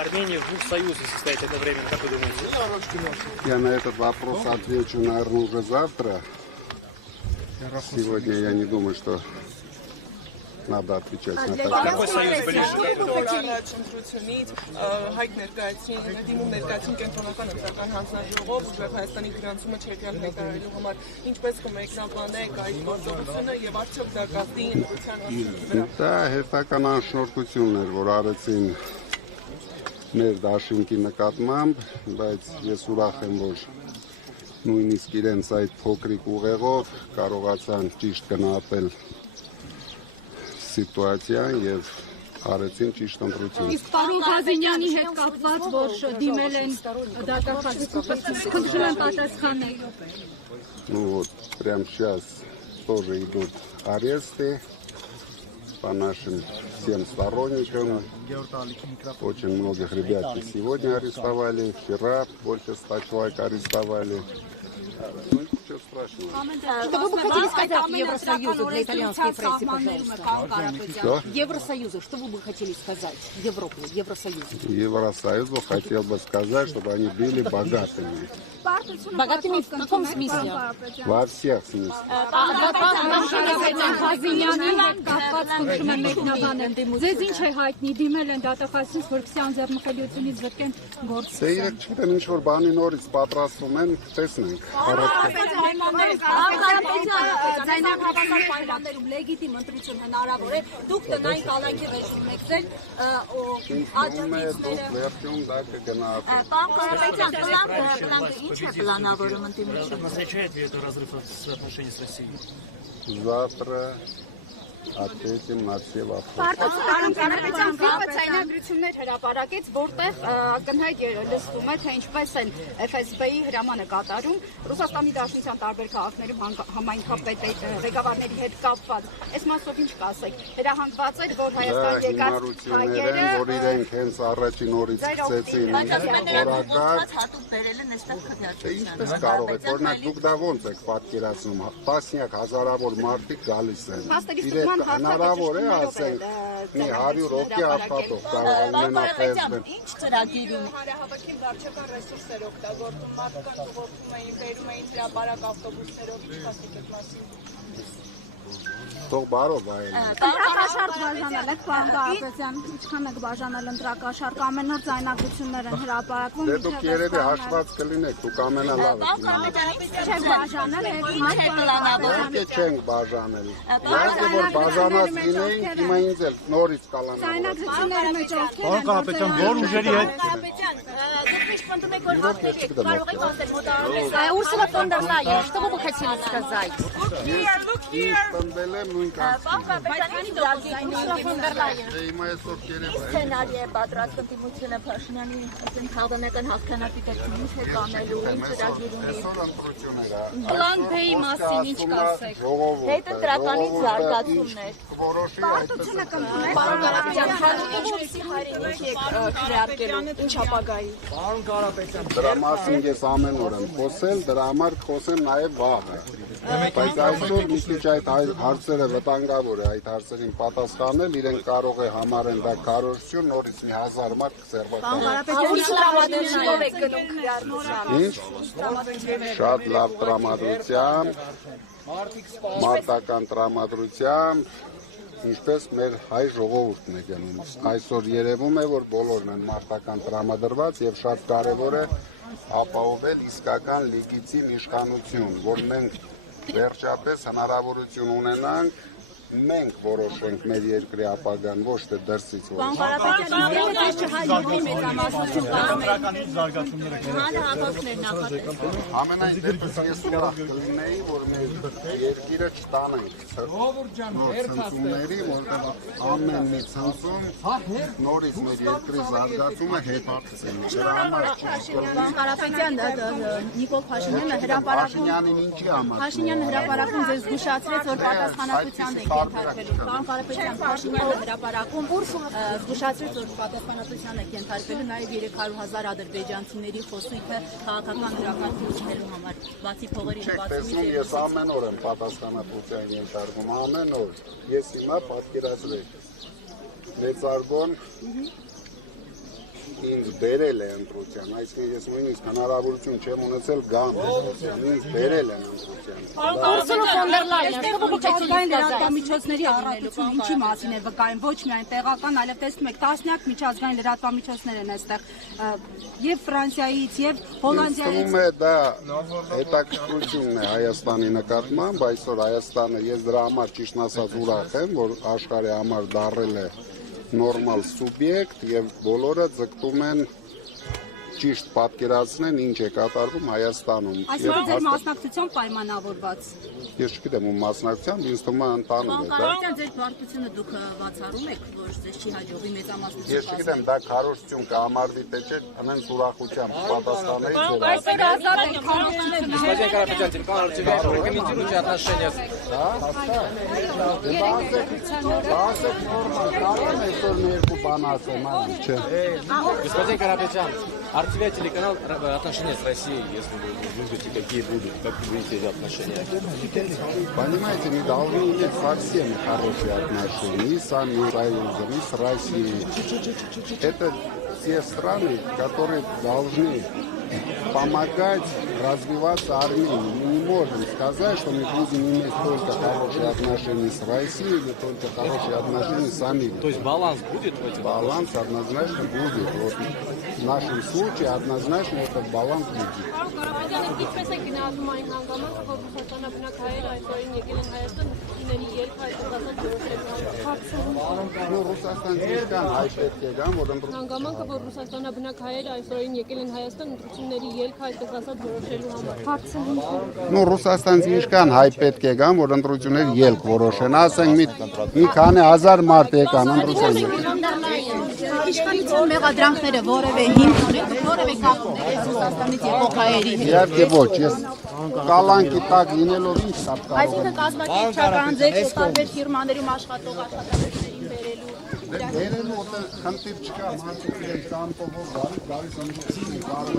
Армения в двух союзах состоит одновременно, как вы думаете? Я на этот вопрос отвечу, наверное, уже завтра. Сегодня я не думаю, что надо отвечать на такой вопрос. Դա հետական անշնորհքությունն էր, որ արեցին մեր դաշինքի նկատմամբ, բայց ես ուրախ եմ, որ նույնիսկ իրենց այդ փոքրիկ ուղեղով կարողացան ճիշտ գնահատել սիտուացիան եւ արեցին ճիշտ ընտրություն։ Իսկ պարոն Ղազենյանի հետ կապված, որ դիմել են դատախազիկով, խնդրում եմ պատասխանել։ Ну вот, прямо сейчас тоже идут аресты по нашим всем сторонникам. Очень многих ребят сегодня арестовали, вчера больше 100 человек арестовали. Ну, ничего страшного. Что вы бы хотели сказать Евросоюзу для итальянской прессы, пожалуйста? Что? Евросоюзу, что вы бы хотели сказать Европе, Евросоюзу? Евросоюзу хотел бы сказать, чтобы они были богатыми. Богатыми в каком смысле? Во всех смыслах. Ձեզ ինչ է հայտնի դիմել են դատախազից, որպեսզի անձեռնխելիությունից զրկեն գործը։ Դե իրենք չգիտեմ ինչ որ բանի նորից պատրաստում են, տեսնենք։ Ձայնան հավասար պայմաններում լեգիտիմ ընտրություն հնարավոր է։ Դուք տնային կալանքի ռեժիմում եք ձեր աջակիցները։ Վերջում դա կգնահատեն։ Պարոն Կարապետյան, պլանը ինչ է պլանավորում ընդդիմությունը։ Означает ли это разрыв отношений с Россией? Завтра ответим на все вопросы. Պարոն Կարապետյան, ՎԻՊ-ը ցայնագրություններ հրապարակեց, որտեղ ակնհայտ լսվում է, թե ինչպես են FSB-ի հրամանը կատարում Ռուսաստանի Դաշնության տարբեր քաղաքներում համայնքապետ ղեկավարների հետ կապված։ Այս մասով ինչ կասեք։ Հրահանգված էր, որ Հայաստան եկած հայերը, որ իրենք հենց առաջին օրից սկսեցին օրակարգ հատուկ բերել են այստեղ քվեարկության։ Ինչպես կարող եք, օրինակ դուք դա ոնց եք պատկերացնում, տասնյակ հազարավոր մարդիկ գալիս են։ Հնարավոր է ասենք մի 100 հոգի աշխատող կարող ունենա Facebook։ Ինչ ծրագիր ունի։ Հանրահավաքի վարչական ռեսուրսեր օգտագործում, մարդկանց ուղղորդում էին, բերում էին հրապարակ ավտոբուսներով, ինչ կասեք այդ մասին։ Թող բարով այլ։ ընտրակաշարք բաժանել եք, պարոն Կարապետյան, ինչքան եք բաժանել ընտրակաշարք, ամեն օր ձայնագրություններ են հրապարակվում։ Դե դուք երևի հաշված կլինեք, դուք ամենալավը Չէ բաժանել եք, Իհարկե չենք բաժանել։ Եթե որ բաժանած լինեինք, հիմա ինձ էլ նորից կալանա։ ձայնագրությունների մեջ ովքեր Պարոն Կարապետյան, որ ուժերի հետ Դուք ինչ պնդում եք, որ հաղթել եք, կարող եք ասել մոտավորապես։ Урсула фон дер Лайен, что вы бы хотели сказать? Պնդել եմ նույն Հիմա այսօր երևա Սցենարի է պատրաստում դիմությունը Փաշինյանի քաղաքական հաղթանակիտությունից հետ անելու ինչ ծրագիր ունի։ այսօր ընտրությունները։ Պլան B-ի մասին ինչ կասեք։ Հետընտրականից զարգացումներ։ Որոշի Պարտությունը կընդունեք։ Պարոն Կարապետյան, ինչպեսի հայրենիք եք քվեարկելու, ինչ ապագայի։ Պարոն Կարապետյան, Դրա մասին ես ամեն օր եմ խոսել, դրա համար խոսեմ նաև վաղը։ Բայց այսօր մի քիչ այդ հարցերը վտանգավոր է, այդ հարցերին պատասխանել, իրենք կարող է համարեն դա քարոզություն, նորից մի 1000 մարդ Տրամադրությունով եք գնում քվեարկության։ Ինչ? Շատ լավ տրամադրությամբ, մարտական տրամադրությամբ, ինչպես մեր հայ ժողովուրդն է գնում։ Այսօր երևում է, որ բոլորն են մարտական տրամադրված եւ շատ կարեւոր է ապահովել իսկական լեգիտիմ իշխանություն, որ մենք վերջապես հնարավորություն ունենանք մենք որոշենք մեր երկրի ապագան, ոչ թե դրսից Ամենայն դեպս ես ուրախ կլինեի, որ մեր երկիրը չտանենք ցնցումների, որտեղ ամեն մի ցնցում նորից մեր երկրի զարգացումը հետաքրքրին։ Դրա համար Պարոն Կարապետյան, Նիկոլ Փաշինյանը հրապարակում Փաշինյանին ինչի համար Փաշինյանը հրապարակում ձեզ զգուշացրեց, որ պատասխանատվության եք կենթարկվելու։ Պարոն Կարապետյան, Փաշինյանը հրապարակում զգուշացրեց, որ պատասխանատվության է կենթարկվելու նաև 300,000 ադրբեջանցիների խոսույթը քաղաքական հրապարակելու համար, բացի փողերի լվացումից։ Ես ամեն օր եմ պատասխանատվության ենթարկվում, ամեն օր։ Ես հիմա պատկերացրեք, մեծարգոն ինձ բերել է ընտրության, այսինքն ես նույնիսկ հնարավորություն չեմ ունեցել գամ ընտրության, ինձ բերել են ընտրության։ Ուրսուլա ֆոն դեր Լայնը միջազգային լրատվամիջոցների առատություն ինչի մասին է վկայում, ոչ միայն տեղական, այլև տեսնում եք տասնյակ միջազգային լրատվամիջոցներ են այստեղ, եւ Ֆրանսիայից, եւ Հոլանդիայից։ Ինձ թվում է դա հետաքրքրությունն է Հայաստանի նկատմամբ, այսօր Հայաստանը, ես դրա համար ճիշտ ասած ուրախ եմ, որ աշխարհի համար դառել է նորմալ սուբյեկտ եւ բոլորը ձգտում են ճիշտ պատկերացնեն ինչ է կատարվում Հայաստանում։ Այսօր ձեր մասնակցությամբ պայմանավորված։ Ես չգիտեմ ում մասնակցությամբ, ինձ թվում է ընդանում է դա։ Կարողան ձեր բարձությունը դուք բացառում եք, որ ձեզ չի հաջողվի մեծամասնություն։ Ես չգիտեմ դա քարոզություն կհամարվի թե չէ, անենց ուրախությամբ պատասխանեի ձեր։ Այսօր ազատ եք քարոզությունը։ Господин Карапетян, телеканал РТВ, прокомментируйте отношения. Господин Карапетян, РТВ, телеканал, отношения с Россией, если вы любите, какие будут, как вы видите эти отношения? Понимаете, не должны иметь совсем хорошие отношения ни с Союзом, ни с Россией. Это те страны, которые должны помогать развиваться Армении. Мы не можем сказать, что мы будем иметь только хорошие отношения с Россией или только хорошие отношения с Америкой. То есть баланс будет в этих? Баланс однозначно будет. Вот в нашем случае однозначно этот баланс будет. Ну, Ռուսաստանցիական հայ պետք է գան, որ Հանգամանքը, որ Ռուսաստանաբնակայերը այսօրին եկել են Հայաստան ընտրությունների ելքը այդպես ասած որոշելու համար։ Ну, ռուսաստանցիական հայ պետք է գան, որ ընտրություններ ելք որոշեն, ասենք մի քանի հազար մարդ եկան ընտրություններ։ Իշխանության մեղադրանքները որևէ հիմք ունեն, որևէ կապ ունեն Ռուսաստանից եկող հայերի հետ։ Իհարկե ոչ, ես կալանքի տակ լինելով ինչ կապ կարող եմ։ Այսինքն կազմակերպչական ձեր տարբեր ֆիրմաներում աշխատող աշխատակիցներին բերելու Երևի որտեղ խնդիր չկա, մարդիկ իրենց տանտովով գալիս ընտրություններ կարող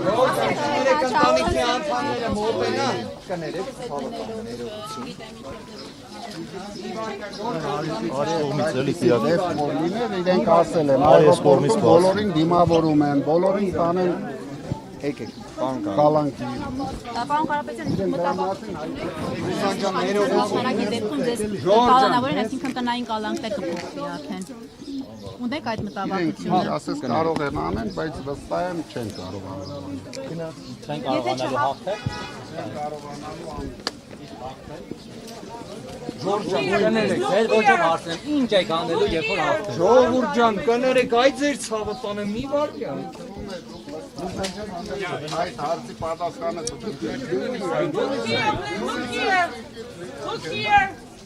են իրենք ասել են, այրոպորտում բոլորին դիմավորում են, բոլորին տանեն եկեք, կալանքի։ Պարոն Կարապետյան, մտավորի դեպքում ձեզ կալանավորեն, այսինքն տնային կալանքներ կփոխվի արդեն։ Ունեք այդ մտավախությունը։ Ասես կարող են անեն, բայց վստահ եմ չեն կարողանալու։ Չեն կարողանալու հաղթել։ Ինչ եք անելու, երբ որ հաղթել։ Ժողովուրդ ջան, կներեք, այ ձեր ցավը տանը մի վարքյան։ Այդ հարցի պատասխանը Look here.